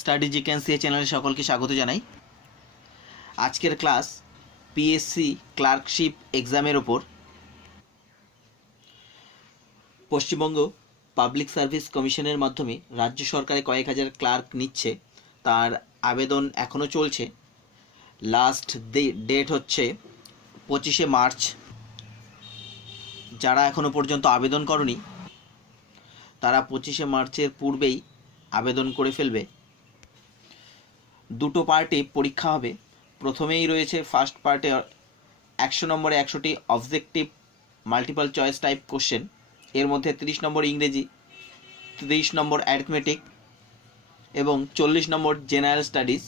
Study জিকেন্সিয়া চ্যানেলে সকলকে স্বাগত জানাই। আজকের ক্লাস পিএসসি ক্লার্কশিপ এক্সামের ওপর পশ্চিমবঙ্গ পাবলিক সার্ভিস কমিশনের মাধ্যমে রাজ্য সরকারে কয়েক হাজার ক্লার্ক নিচ্ছে, তার আবেদন এখনও চলছে। লাস্ট ডেট হচ্ছে পঁচিশে মার্চ। যারা এখনও পর্যন্ত আবেদন করনি, তারা পঁচিশে মার্চের পূর্বেই আবেদন করে ফেলবে। দুটো পার্টে পরীক্ষা হবে। প্রথমেই রয়েছে ফার্স্ট পার্টে একশো নম্বরে একশোটি objective multiple choice type question এর মধ্যে তিরিশ নম্বর ইংরেজি, তিরিশ নম্বর অ্যারিথমেটিক এবং চল্লিশ নম্বর জেনারেল স্টাডিজ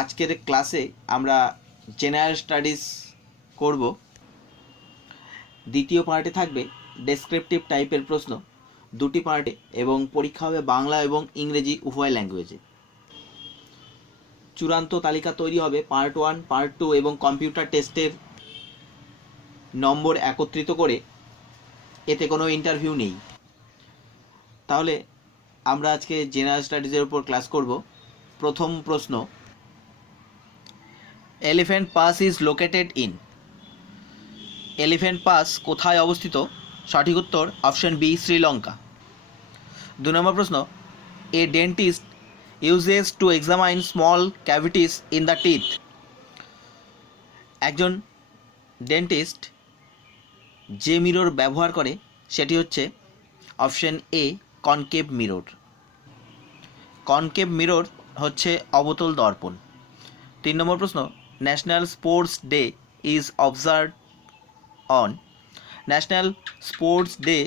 আজকের ক্লাসে আমরা জেনারেল স্টাডিজ করব। দ্বিতীয় পার্টে থাকবে ডেসক্রিপটিভ টাইপের প্রশ্ন। দুটি পার্টে এবং পরীক্ষা হবে বাংলা এবং ইংরেজি উভয় ল্যাঙ্গুয়েজে চূড়ান্ত তালিকা তৈরি হবে পার্ট ওয়ান, পার্ট টু এবং কম্পিউটার টেস্টের নম্বর একত্রিত করে। এতে কোনো ইন্টারভিউ নেই। তাহলে আমরা আজকে জেনারেল স্টাডিজের উপর ক্লাস করব। প্রথম প্রশ্ন Elephant Pass is located in Elephant Pass কোথায় অবস্থিত? সঠিক উত্তর অপশন বি, শ্রীলঙ্কা। দু নম্বর প্রশ্ন a dentist uses to examine small cavities in the teeth একজন ডেন্টিস্ট যে মিরর ব্যবহার করে, সেটি হচ্ছে option A concave mirror concave mirror হচ্ছে অবতল দর্পণ। তিন নম্বর প্রশ্ন national sports day is observe on national sports day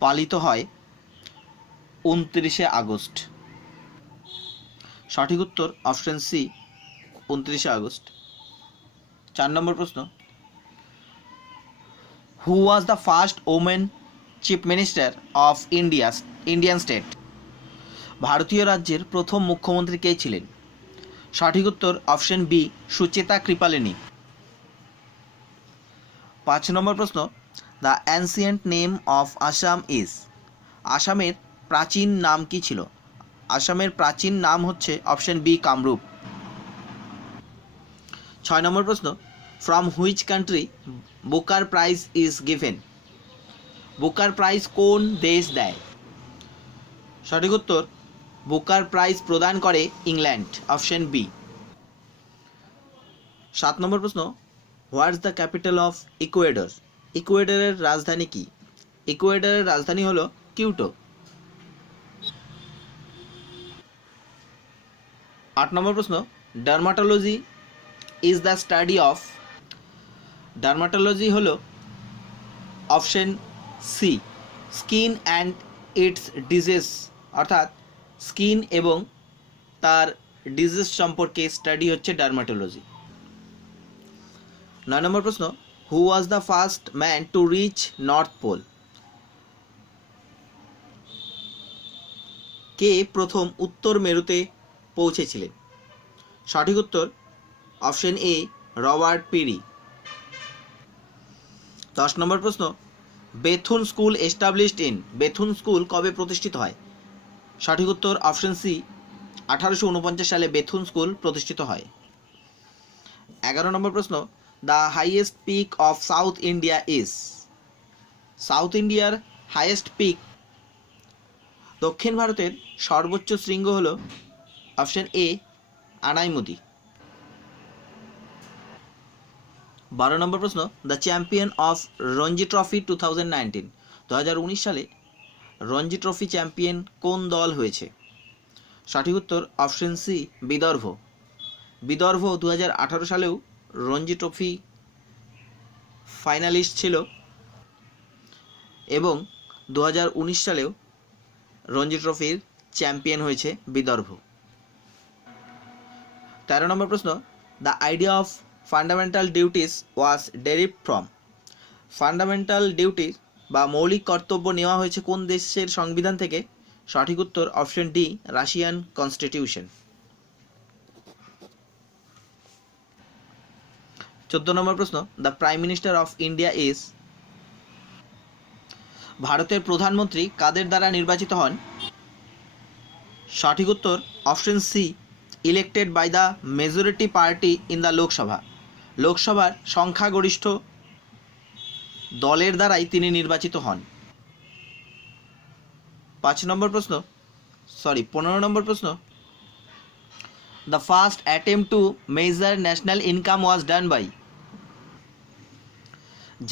পালিত হয় উনত্রিশে আগস্ট। সঠিক উত্তর অপশন সি, উনত্রিশে আগস্ট। চার নম্বর প্রশ্ন। Who was the first women chief minister of India Indian state ভারতীয় রাজ্যের প্রথম মুখ্যমন্ত্রী কে ছিলেন? সঠিক উত্তর অপশন বি, সুচেতা কৃপালিনী। পাঁচ নম্বর প্রশ্ন। The ancient name of Assam is আসামের প্রাচীন নাম কি ছিল? আসামের প্রাচীন নাম হচ্ছে অপশন বি, কামরূপ। ছয় নম্বর প্রশ্ন from which country Booker prize is given Booker prize কোন দেশ দেয়? সঠিক উত্তর, বুকার প্রাইজ প্রদান করে ইংল্যান্ড, অপশন বি। সাত নম্বর প্রশ্ন what's the capital of Ecuador ইকুয়েডরের রাজধানী কি? ইকুয়েডরের রাজধানী হলো কিউটো আট নম্বর প্রশ্ন dermatology is the study of dermatology হলো option C skin and its disease অর্থাৎ স্কিন এবং তার ডিজিজ সম্পর্কে স্টাডি হচ্ছে ডার্মাটোলজি নয় নম্বর প্রশ্ন who was the first man to reach north pole কে প্রথম উত্তর মেরুতে পৌঁছেছিলেন। সঠিক উত্তর অপশন এ রবার্ট পিরি। দশ নম্বর প্রশ্ন, Bethune school established in Bethune school কবে প্রতিষ্ঠিত হয়? সঠিক উত্তর অপশন সি, আঠারোশো উনপঞ্চাশ সালে বেথুন স্কুল প্রতিষ্ঠিত হয়। এগারো নম্বর প্রশ্ন, the highest peak of south India is. South ইন্ডিয়ার হাইয়েস্ট পিক দক্ষিণ ভারতের সর্বোচ্চ শৃঙ্গ হল অপশন এ, আনাইমুদি। বারো নম্বর প্রশ্ন, the champion of Ranji trophy two thousand দু হাজার উনিশ সালে রঞ্জি ট্রফি চ্যাম্পিয়ন কোন দল হয়েছে? সঠিক উত্তর অপশন সি, বিদর্ভ। বিদর্ভ দু হাজার আঠারো সালেও রঞ্জি ট্রফি ফাইনালিস্ট ছিল এবং দু হাজার উনিশ সালেও রঞ্জি ট্রফির চ্যাম্পিয়ন হয়েছে বিদর্ভ। তেরো নম্বর প্রশ্ন the idea of fundamental duties was derive from fundamental duty বা মৌলিক কর্তব্য নেওয়া হয়েছে কোন দেশের সংবিধান থেকে? সঠিক উত্তর অপশন ডি রাশিয়ান কনস্টিটিউশন চোদ্দ নম্বর প্রশ্ন the prime minister of India is ভারতের প্রধানমন্ত্রী কাদের দ্বারা নির্বাচিত হন? সঠিক উত্তর option C elected by the majority party in the Lok Sabha লোকসভার সংখ্যাগরিষ্ঠ দলের দ্বারাই তিনি নির্বাচিত হন। পাঁচ নম্বর প্রশ্ন সরি পনেরো নম্বর প্রশ্ন। The first attempt to measure national income was done by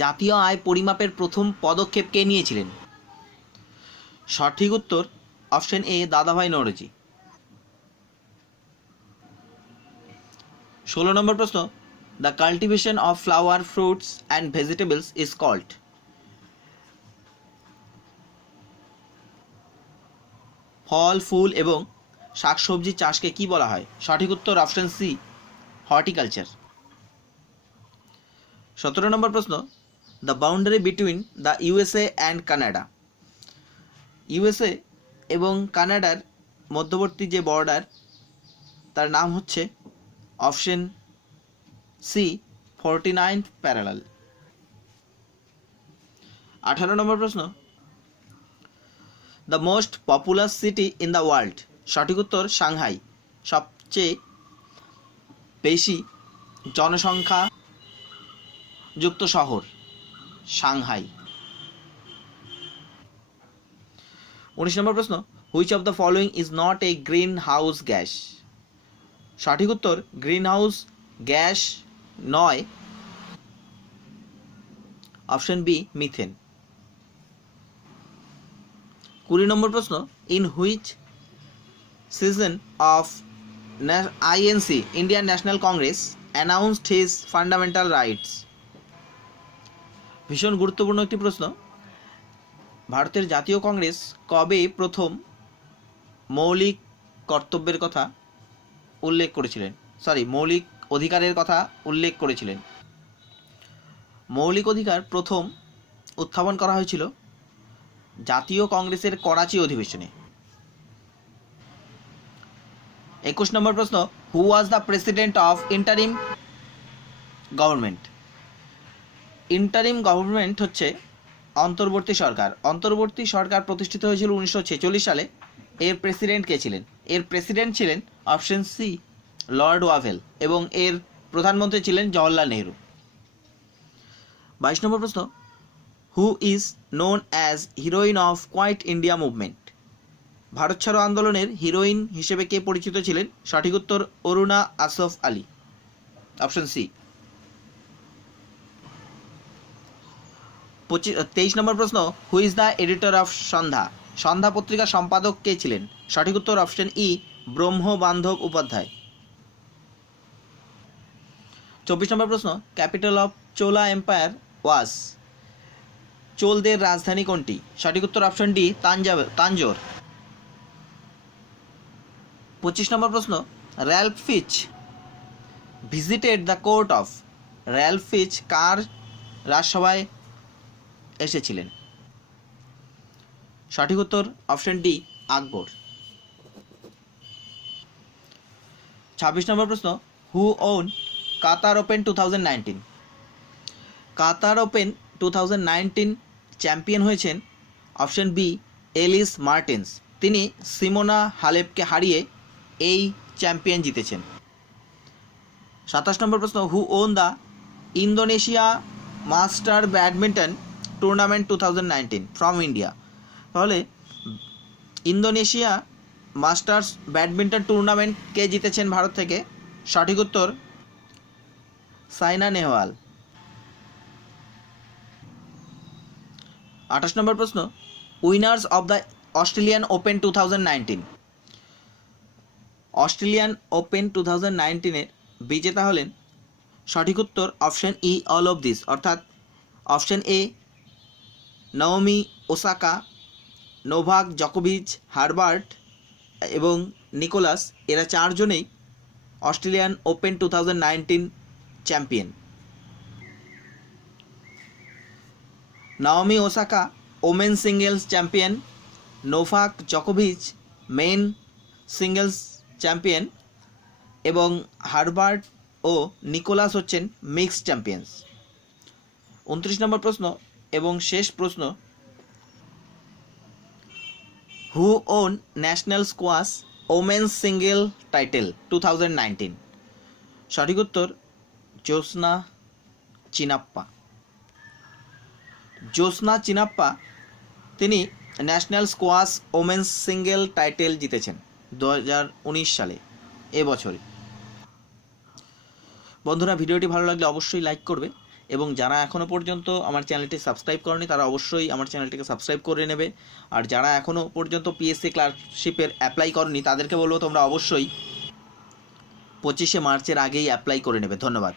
জাতীয় আয় পরিমাপের প্রথম পদক্ষেপ কে নিয়েছিলেন? সঠিক উত্তর অপশন এ দাদাভাই নরজি। ষোলো নম্বর প্রশ্ন the cultivation of flower fruits and vegetables is called ফল, ফুল এবং শাকসবজি চাষকে কি বলা হয়? সঠিক উত্তর অপশন সি, হর্টিকালচার। সতেরো নম্বর প্রশ্ন the boundary between the USA and Canada USA এবং কানাডার মধ্যবর্তী যে বর্ডার তার নাম হচ্ছে option C forty nine parallel আঠারো নম্বর প্রশ্ন। The most popular city in the world সঠিক উত্তর সাংহাই। সবচেয়ে বেশি জনসংখ্যা যুক্ত শহর, সাংহাই। উনিশ নম্বর প্রশ্ন which of the following is not a green house gas সঠিক উত্তর গ্রিন হাউস গ্যাস নয়। Option B, methane. কুড়ি নম্বর প্রশ্ন in which session of INC Indian National Congress announced his fundamental rights ভীষণ গুরুত্বপূর্ণ একটি প্রশ্ন। ভারতের জাতীয় কংগ্রেস কবে প্রথম মৌলিক কর্তব্যের কথা? উল্লেখ করেছিলেন। সরি মৌলিক অধিকারের কথা উল্লেখ করেছিলেন। মৌলিক অধিকার প্রথম উত্থাপন করা হয়েছিল জাতীয় কংগ্রেসের করাচি অধিবেশনে। একুশ নম্বর প্রশ্ন who was the president of interim government interim government হচ্ছে অন্তর্বর্তী সরকার। অন্তর্বর্তী সরকার প্রতিষ্ঠিত হয়েছিল উনিশশো ছেচল্লিশ সালে। এর প্রেসিডেন্ট কে ছিলেন? এর প্রেসিডেন্ট ছিলেন অপশন সি লর্ড ওয়াভেল এবং এর প্রধানমন্ত্রী ছিলেন জওয়াহরলাল নেহরু বাইশ নম্বর প্রশ্ন who is known as heroine of quit India movement Bharat ছাড়ো আন্দোলনের হিরোইন হিসেবে কে পরিচিত ছিলেন? সঠিক উত্তর, অরুণা আসফ আলী। অপশন সি পঁচিশ, তেইশ নম্বর প্রশ্ন who is the editor of Sandhya Sandhya পত্রিকার সম্পাদক কে ছিলেন? সঠিক উত্তর অপশন ই ব্রহ্ম বান্ধব উপাধ্যায়। চব্বিশ নম্বর প্রশ্ন, capital of Chola empire was চোলদের রাজধানী কোনটি? সঠিক উত্তর অপশন ডি তাঞ্জাব তাঞ্জোর। পঁচিশ নম্বর প্রশ্ন, Ralph Fitch visited the court of. Ralph Fitch কার রাজসভায় এসেছিলেন? সঠিক উত্তর অপশন ডি, আকবর। ছাব্বিশ নম্বর প্রশ্ন who won Qatar open two Qatar open two thousand champion হয়েছেন অপশন বি, এলিস মার্টেন্স। তিনি সিমোনা হালেপকে হারিয়ে এই চ্যাম্পিয়ন জিতেছেন। সাতাশ নম্বর প্রশ্ন who won the Indonesia master badminton tournament two thousand nineteen from India তাহলে ইন্দোনেশিয়া মাস্টার্স ব্যাডমিন্টন টুর্নামেন্ট কে জিতেছেন ভারত থেকে? সঠিক উত্তর, সাইনা নেহওয়াল। আঠাশ নম্বর প্রশ্ন, winners of the Australian open two thousand Australian open two thousand বিজেতা হলেন, সঠিক উত্তর option E all of this অর্থাৎ option A Naomi Osaka Novak জকোভিচ, Herbert এবং নিকোলাস, এরা চারজনেই Australian open two thousand champion. Naomi Osaka, women singles champion, Novak জকোভিচ men singles champion এবং Herbert ও Nicolas হচ্ছেন মিক্সড চ্যাম্পিয়ন্স। উনত্রিশ নম্বর প্রশ্ন এবং শেষ প্রশ্ন who won national squash women's single title two thousand সঠিক উত্তর, জ্যোৎস্না চিনাপ্পা। জ্যোৎস্না চিনাপ্পা, তিনি national squash women's single title জিতেছেন দু হাজার উনিশ সালে এবছরে বন্ধুরা, ভিডিওটি ভালো লাগলে অবশ্যই লাইক করবে। এবং যারা এখনও পর্যন্ত আমার চ্যানেলটি সাবস্ক্রাইব করেনি, তারা অবশ্যই আমার চ্যানেলটিকে সাবস্ক্রাইব করে নেবে। আর যারা এখনও পর্যন্ত পিএসসি ক্লার্কশিপের অ্যাপ্লাই করনি, তাদেরকে বলব তোমরা অবশ্যই পঁচিশে মার্চের আগেই অ্যাপ্লাই করে নেবে। ধন্যবাদ।